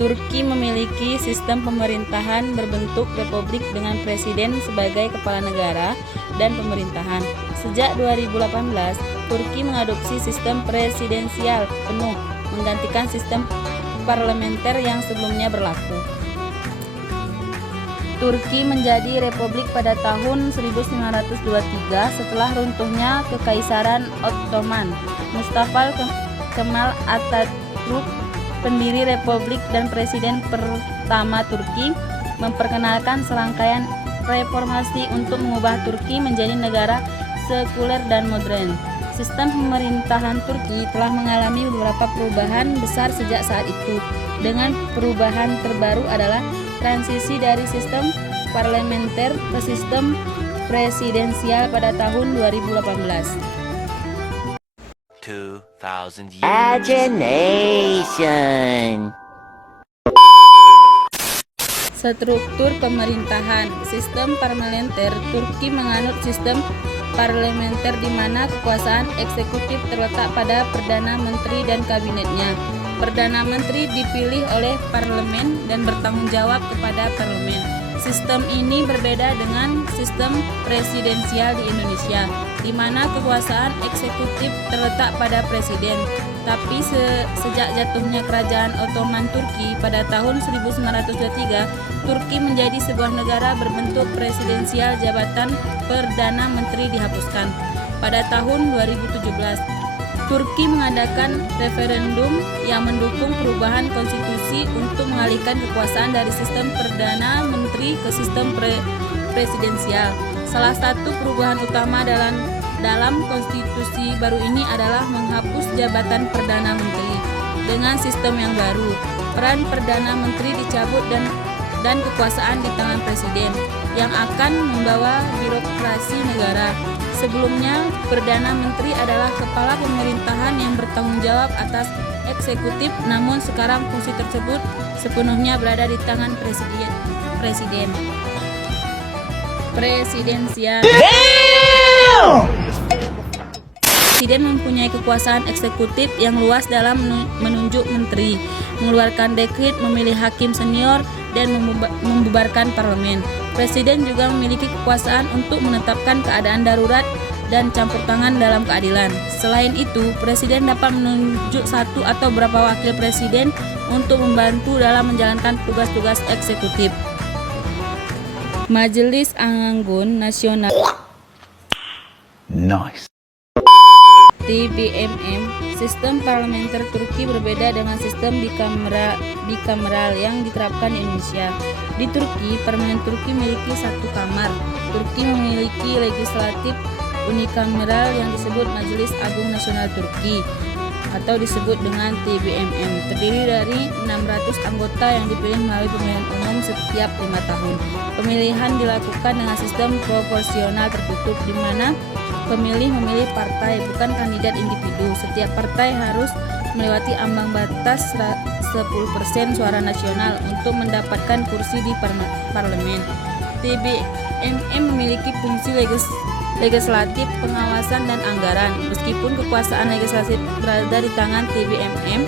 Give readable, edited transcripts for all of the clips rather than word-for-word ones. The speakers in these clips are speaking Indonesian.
Turki memiliki sistem pemerintahan berbentuk republik dengan presiden sebagai kepala negara dan pemerintahan. Sejak 2018, Turki mengadopsi sistem presidensial penuh, menggantikan sistem parlementer yang sebelumnya berlaku. Turki menjadi republik pada tahun 1923 setelah runtuhnya Kekaisaran Ottoman. Mustafa Kemal Atatürk, pendiri republik dan presiden pertama Turki, memperkenalkan serangkaian reformasi untuk mengubah Turki menjadi negara sekuler dan modern. Sistem pemerintahan Turki telah mengalami beberapa perubahan besar sejak saat itu. Dengan perubahan terbaru adalah transisi dari sistem parlementer ke sistem presidensial pada tahun 2018. 2000 years. Imagination. Struktur pemerintahan. Sistem parlementer Turki menganut sistem parlementer di mana kekuasaan eksekutif terletak pada Perdana Menteri dan kabinetnya. Perdana Menteri dipilih oleh parlemen dan bertanggung jawab kepada parlemen. Sistem ini berbeda dengan sistem presidensial di Indonesia, di mana kekuasaan eksekutif terletak pada presiden. Tapi sejak jatuhnya Kerajaan Ottoman Turki pada tahun 1923, Turki menjadi sebuah negara berbentuk presidensial. Jabatan Perdana Menteri dihapuskan. Pada tahun 2017, Turki mengadakan referendum yang mendukung perubahan konstitusi untuk mengalihkan kekuasaan dari sistem Perdana Menteri ke sistem presidensial. Salah satu perubahan utama dalam konstitusi baru ini adalah menghapus jabatan Perdana Menteri. Dengan sistem yang baru, peran Perdana Menteri dicabut dan kekuasaan di tangan presiden yang akan membawa birokrasi negara. Sebelumnya, Perdana Menteri adalah kepala pemerintahan yang bertanggung jawab atas eksekutif, namun sekarang fungsi tersebut sepenuhnya berada di tangan presiden. Presidensial. Presiden mempunyai kekuasaan eksekutif yang luas dalam menunjuk menteri, mengeluarkan dekret, memilih hakim senior, dan membubarkan parlemen. Presiden juga memiliki kekuasaan untuk menetapkan keadaan darurat dan campur tangan dalam keadilan. Selain itu, presiden dapat menunjuk satu atau beberapa wakil presiden untuk membantu dalam menjalankan tugas-tugas eksekutif. Majelis Anggun Nasional Nice. TBMM. Sistem parlementer Turki berbeda dengan sistem bikameral yang diterapkan di Indonesia. Di Turki, parlemen Turki memiliki satu kamar. Turki memiliki legislatif unikameral yang disebut Majelis Agung Nasional Turki atau disebut dengan TBMM, terdiri dari 600 anggota yang dipilih melalui pemilihan umum setiap 5 tahun. Pemilihan dilakukan dengan sistem proporsional tertutup, di mana pemilih memilih partai, bukan kandidat individu. Setiap partai harus melewati ambang batas 10% suara nasional untuk mendapatkan kursi di parlemen. TBMM memiliki fungsi legislatif, pengawasan, dan anggaran. Meskipun kekuasaan legislatif berada di tangan TBMM,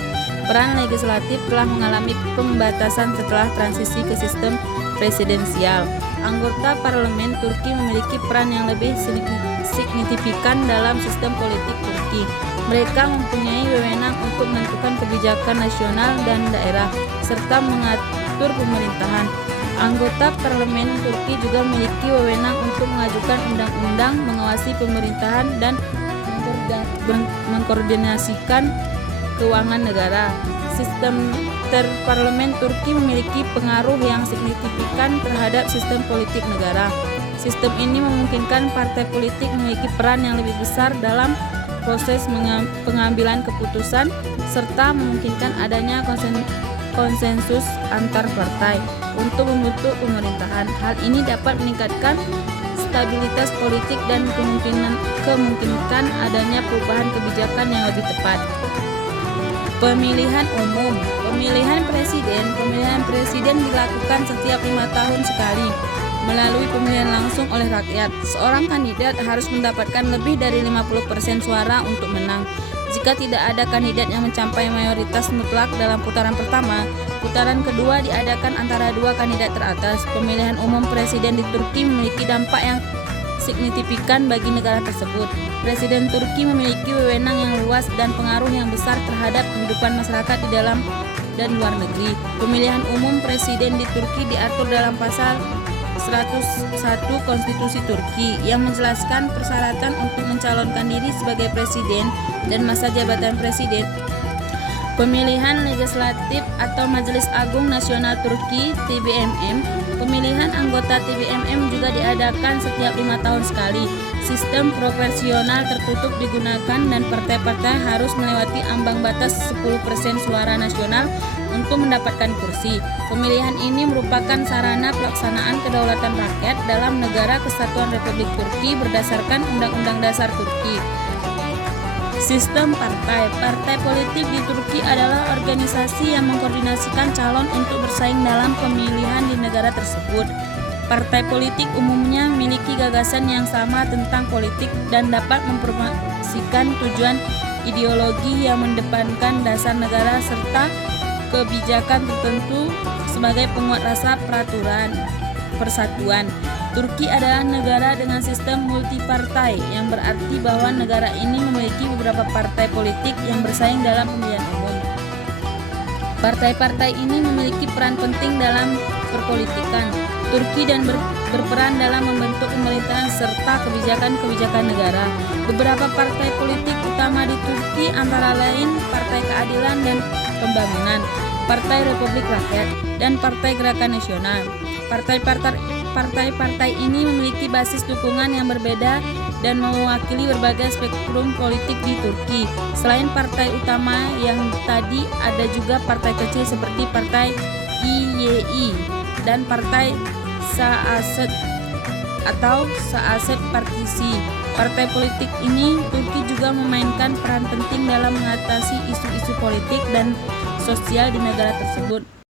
peran legislatif telah mengalami pembatasan setelah transisi ke sistem presidensial. Anggota parlemen Turki memiliki peran yang lebih signifikan dalam sistem politik Turki. Mereka mempunyai wewenang untuk menentukan kebijakan nasional dan daerah, serta mengatur pemerintahan. Anggota parlemen Turki juga memiliki wewenang untuk mengajukan undang-undang, mengawasi pemerintahan, dan mengkoordinasikan keuangan negara. Sistem parlemen Turki memiliki pengaruh yang signifikan terhadap sistem politik negara. Sistem ini memungkinkan partai politik memiliki peran yang lebih besar dalam proses pengambilan keputusan, serta memungkinkan adanya konsensus antar partai untuk membentuk pemerintahan. Hal ini dapat meningkatkan stabilitas politik dan kemungkinan adanya perubahan kebijakan yang lebih tepat. Pemilihan umum. Pemilihan presiden dilakukan setiap 5 tahun sekali melalui pemilihan langsung oleh rakyat. Seorang kandidat harus mendapatkan lebih dari 50% suara untuk menang. Jika tidak ada kandidat yang mencapai mayoritas mutlak dalam putaran pertama, putaran kedua diadakan antara dua kandidat teratas. Pemilihan umum presiden di Turki memiliki dampak yang signifikan bagi negara tersebut. Presiden Turki memiliki wewenang yang luas dan pengaruh yang besar terhadap kehidupan masyarakat di dalam dan luar negeri. Pemilihan umum presiden di Turki diatur dalam pasal 101 Konstitusi Turki yang menjelaskan persyaratan untuk mencalonkan diri sebagai presiden dan masa jabatan presiden. Pemilihan legislatif atau Majelis Agung Nasional Turki (TBMM). Pemilihan anggota TBMM juga diadakan setiap 5 tahun sekali. Sistem proporsional tertutup digunakan dan partai-partai harus melewati ambang batas 10% suara nasional untuk mendapatkan kursi. Pemilihan ini merupakan sarana pelaksanaan kedaulatan rakyat dalam Negara Kesatuan Republik Turki berdasarkan Undang-Undang Dasar Turki. Sistem partai. Partai politik di Turki adalah organisasi yang mengkoordinasikan calon untuk bersaing dalam pemilihan di negara tersebut. Partai politik umumnya memiliki gagasan yang sama tentang politik dan dapat mempromosikan tujuan ideologi yang mendepankan dasar negara serta kebijakan tertentu sebagai penguat rasa persatuan. Turki adalah negara dengan sistem multipartai yang berarti bahwa negara ini memiliki beberapa partai politik yang bersaing dalam pemilihan umum. Partai-partai ini memiliki peran penting dalam perpolitikan Turki dan berperan dalam membentuk pemerintahan serta kebijakan-kebijakan negara. Beberapa partai politik utama di Turki antara lain Partai Keadilan dan Pembangunan, Partai Republik Rakyat, dan Partai Gerakan Nasional. Partai-partai ini memiliki basis dukungan yang berbeda dan mewakili berbagai spektrum politik di Turki. Selain partai utama yang tadi, ada juga partai kecil seperti Partai İYİ dan Partai Saaset atau Saaset Partisi. Partai politik ini Turki juga memainkan peran penting dalam mengatasi isu-isu politik dan sosial di negara tersebut.